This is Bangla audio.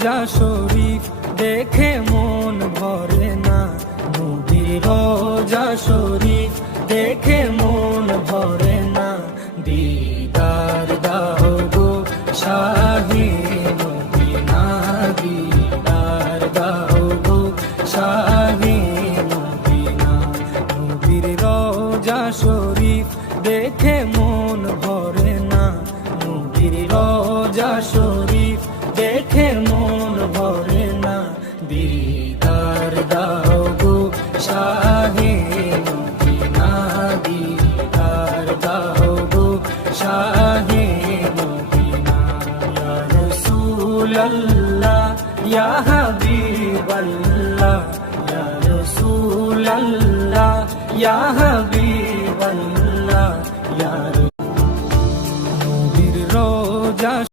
রোজা শরীফ দেখে মন ভরে না, নবীর রোজা শরীফ দেখে মন ভরে না। দিদার দাও গো শাহে মদিনা, দিদার দাও গো শাহে মদিনা। নবীর রোজা শরীফ দেখে মন ভরে না, নবীর রোজা শরীফ দেখে মন ভরে না। দিদার দাও গো শাহে মদিনা, দিদার দাও গো শাহে মদিনা। ইয়া রাসূলাল্লাহ ইয়া হাবিবাল্লাহ, ইয়া রাসূলাল্লাহ ইয়া হাবিবাল্লাহ।